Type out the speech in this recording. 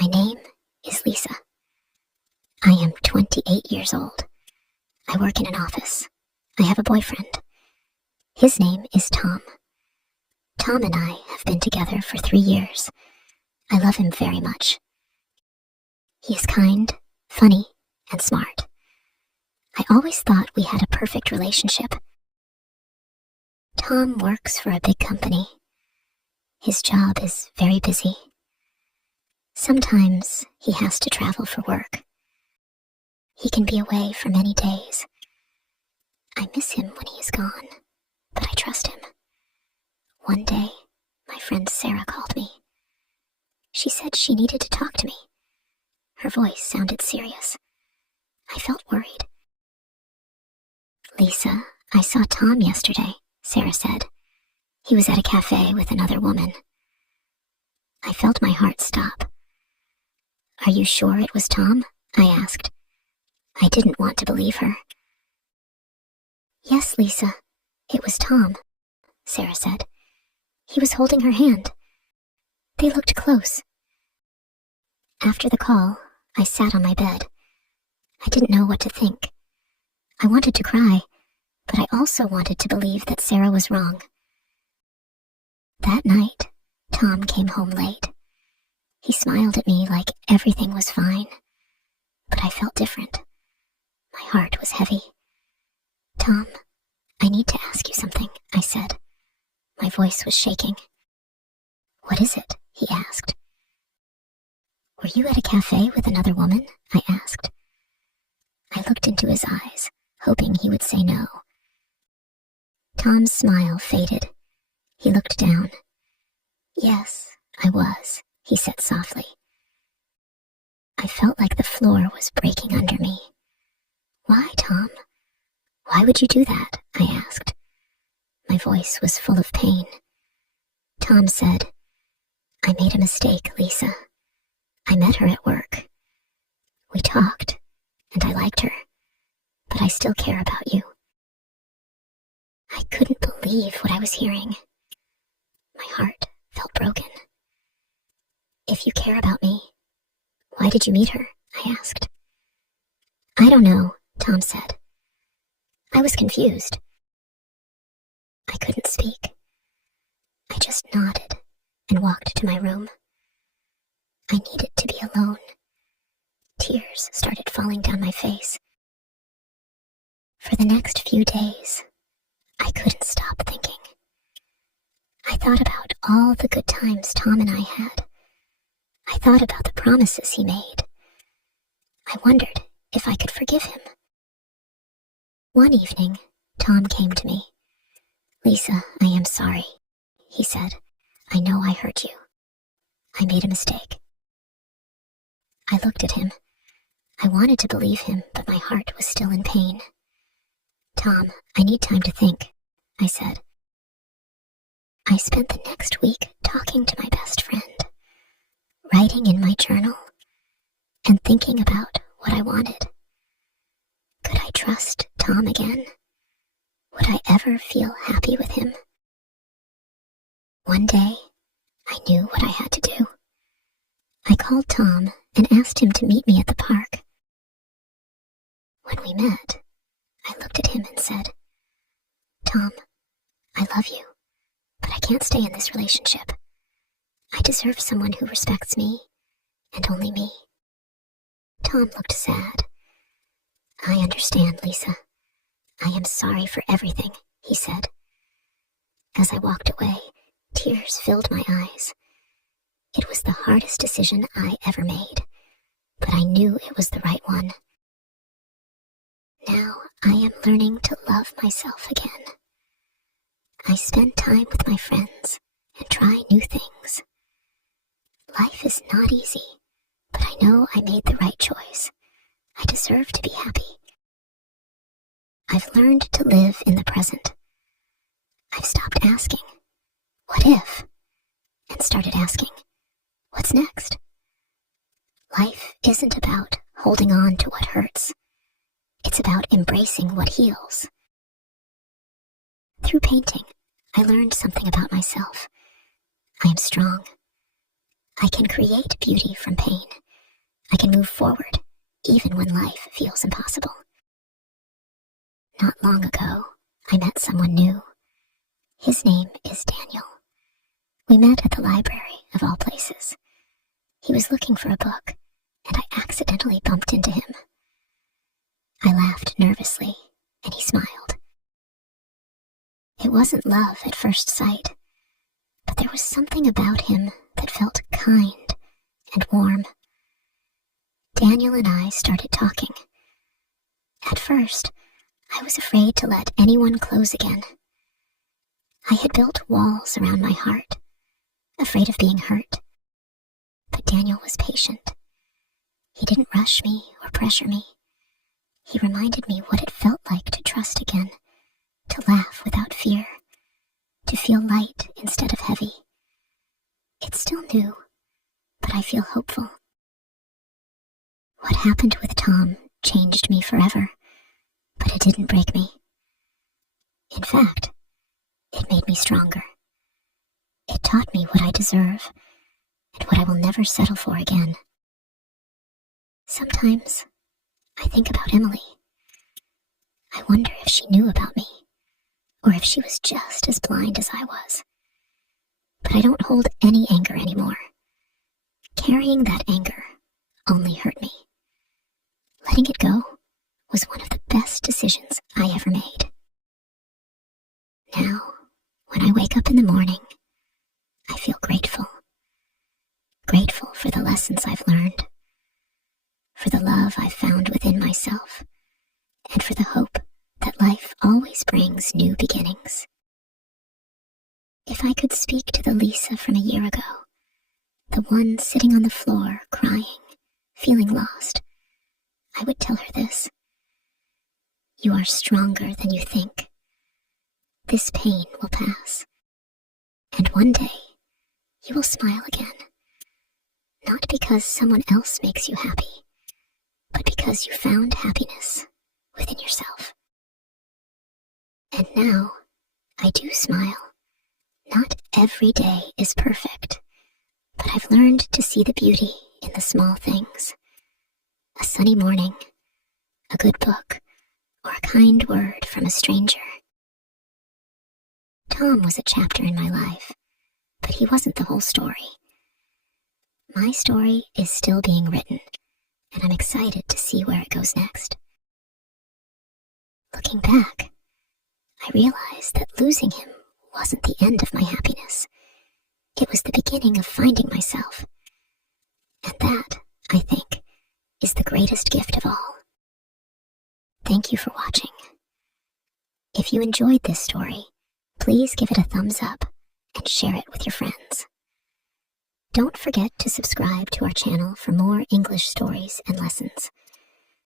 My name is Lisa. I am 28 years old. I work in an office. I have a boyfriend. His name is Tom. Tom and I have been together for 3 years. I love him very much. He is kind, funny, and smart. I always thought we had a perfect relationship. Tom works for a big company. His job is very busy. Sometimes he has to travel for work. He can be away for many days. I miss him when he is gone, but I trust him. One day, my friend Sarah called me. She said she needed to talk to me. Her voice sounded serious. I felt worried. "Lisa, I saw Tom yesterday," Sarah said. "He was at a cafe with another woman." I felt my heart stop. "Are you sure it was Tom?" I asked. I didn't want to believe her. "Yes, Lisa, it was Tom," Sarah said. "He was holding her hand. They looked close." After the call, I sat on my bed. I didn't know what to think. I wanted to cry, but I also wanted to believe that Sarah was wrong. That night, Tom came home late. He smiled at me like everything was fine, but I felt different. My heart was heavy. "Tom, I need to ask you something," I said. My voice was shaking. "What is it?" he asked. "Were you at a cafe with another woman?" I asked. I looked into his eyes, hoping he would say no. Tom's smile faded. He looked down. "Yes, I was," he said softly. I felt like the floor was breaking under me. "Why, Tom? Why would you do that?" I asked. My voice was full of pain. Tom said, "I made a mistake, Lisa. I met her at work. We talked, and I liked her, but I still care about you." I couldn't believe what I was hearing. My heart felt broken. "If you care about me, why did you meet her?" I asked. "I don't know," Tom said. I was confused. I couldn't speak. I just nodded and walked to my room. I needed to be alone. Tears started falling down my face. For the next few days, I couldn't stop thinking. I thought about all the good times Tom and I had. I thought about the promises he made. I wondered if I could forgive him. One evening, Tom came to me. "Lisa, I am sorry," he said. "I know I hurt you. I made a mistake." I looked at him. I wanted to believe him, but my heart was still in pain. "Tom, I need time to think," I said. I spent the next week talking to my best friend, writing in my journal, and thinking about what I wanted. Could I trust Tom again? Would I ever feel happy with him? One day, I knew what I had to do. I called Tom and asked him to meet me at the park. When we met, I looked at him and said, "Tom, I love you, but I can't stay in this relationship. I deserve someone who respects me, and only me." Tom looked sad. "I understand, Lisa. I am sorry for everything," he said. As I walked away, tears filled my eyes. It was the hardest decision I ever made, but I knew it was the right one. Now I am learning to love myself again. I spend time with my friends and try new things. Life is not easy, but I know I made the right choice. I deserve to be happy. I've learned to live in the present. I've stopped asking, "What if?" and started asking, "What's next?" Life isn't about holding on to what hurts. It's about embracing what heals. Through painting, I learned something about myself. I am strong. I can create beauty from pain. I can move forward, even when life feels impossible. Not long ago, I met someone new. His name is Daniel. We met at the library, of all places. He was looking for a book, and I accidentally bumped into him. I laughed nervously, and he smiled. It wasn't love at first sight, but there was something about him that felt kind and warm. Daniel and I started talking. At first, I was afraid to let anyone close again. I had built walls around my heart, afraid of being hurt. But Daniel was patient. He didn't rush me or pressure me. He reminded me what it felt like to trust again, to laugh without fear, to feel light instead of heavy. It's still new, but I feel hopeful. What happened with Tom changed me forever, but it didn't break me. In fact, it made me stronger. It taught me what I deserve and what I will never settle for again. Sometimes I think about Emily. I wonder if she knew about me, or if she was just as blind as I was. But I don't hold any anger anymore. Carrying that anger only hurt me. Letting it go was one of the best decisions I ever made. Now, when I wake up in the morning, I feel grateful. Grateful for the lessons I've learned, for the love I've found within myself, and for the hope that life always brings new beginnings. If I could speak to the Lisa from a year ago, the one sitting on the floor crying, feeling lost, I would tell her this. You are stronger than you think. This pain will pass, and one day you will smile again. Not because someone else makes you happy, but because you found happiness within yourself. And now, I do smile. Not every day is perfect, but I've learned to see the beauty in the small things. A sunny morning, a good book, or a kind word from a stranger. Tom was a chapter in my life, but he wasn't the whole story. My story is still being written, and I'm excited to see where it goes next. Looking back, I realized that losing him wasn't the end of my happiness. It was the beginning of finding myself. And that, I think, is the greatest gift of all. Thank you for watching. If you enjoyed this story, please give it a thumbs up and share it with your friends. Don't forget to subscribe to our channel for more English stories and lessons.